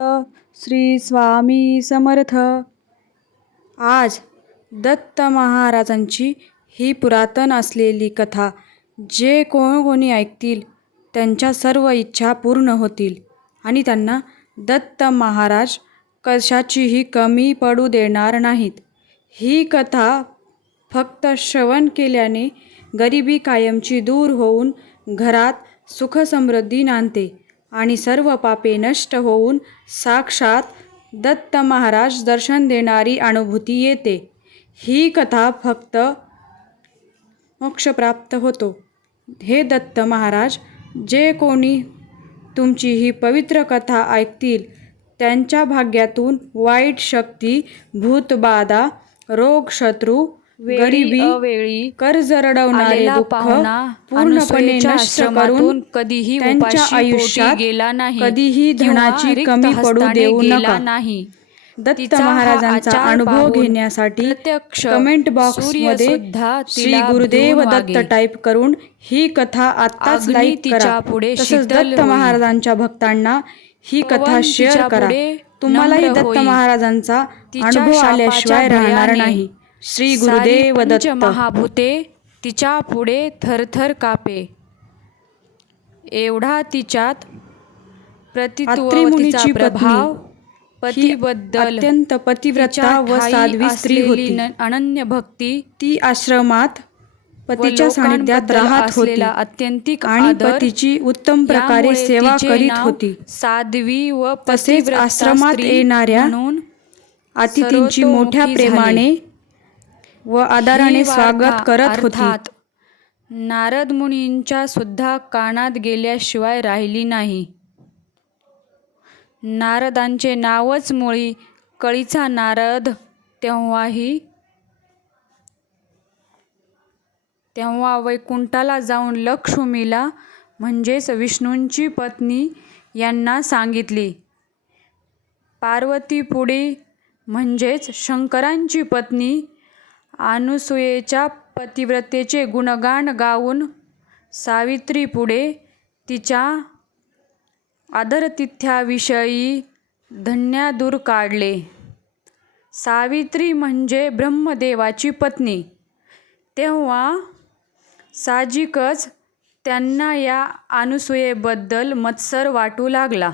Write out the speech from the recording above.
श्री स्वामी समर्थ. आज दत्त महाराजांची ही पुरातन असलेली कथा जे कोण कोणी ऐकतील त्यांच्या सर्व इच्छा पूर्ण होतील आणि त्यांना दत्त महाराज कशाचीही कमी पडू देणार नाहीत. ही कथा फक्त श्रवण केल्याने गरिबी कायमची दूर होऊन घरात सुखसमृद्धी नांदते. आणि सर्व पापे नष्ट होऊन साक्षात दत्त महाराज दर्शन देणारी अनुभूती येते. ही कथा फक्त मोक्ष प्राप्त होतो. हे दत्त महाराज जे कोणी तुमची ही पवित्र कथा ऐकतील त्यांच्या भाग्यातून वाईट शक्ती भूतबाधा रोग शत्रू गरिबी अवेळी कर्ज रडवणारे पाहुणा पूर्णपणे नष्ट करून कधीही त्यांच्या आयुष्यात गेला नाही कधीही धनाची कमी पडू देऊ नका नाही दत्त महाराजांचा अनुभव घेण्यासाठी कमेंट बॉक्समध्ये श्री गुरुदेव दत्त. टाईप करून ही कथा अग्नी लाईक करा पुढे तसंच दत्त. महाराजांच्या भक्तांना ही कथा शेअर करा तुम्हालाही दत्त. महाराजांचा अनुभव आल्याशिवाय राहणार नाही श्री गुरुदेव दत्त महाभूते तिच्या पुढे थरथर कापे. एवढा तिच्यात अत्रि प्रतित्व मुनीची तिचा प्रभाव पतीबद्दल अत्यंत पतिव्रता व साध्वी स्त्री होती. अनन्य भक्ती ती आश्रमात पतीच्या सानिध्यात राहत होती अत्यंतिक आणि पतीची उत्तम प्रकारे सेवा करीत होती. साध्वी व तसेच आश्रमात येणाऱ्या अतिथींची मोठ्या. प्रेमाने व आदराने स्वागत करत होती. नारद मुनींच्या सुद्धा कानात गेल्याशिवाय राहिली नाही. नारदांचे नावच मुळी कळीचा नारद तेव्हाही तेव्हा वैकुंठाला जाऊन लक्ष्मीला म्हणजेच विष्णूंची पत्नी यांना सांगितली. पार्वती पुढे म्हणजेच शंकरांची पत्नी अनुसूयेच्या पतिव्रतेचे गुणगान गाऊन सावित्री पुढे तिच्या आदरतिथ्याविषयी धन्यादूर काढले. सावित्री म्हणजे ब्रह्मदेवाची पत्नी. तेव्हा साहजिकच त्यांना या अनुसूयेबद्दल मत्सर वाटू लागला.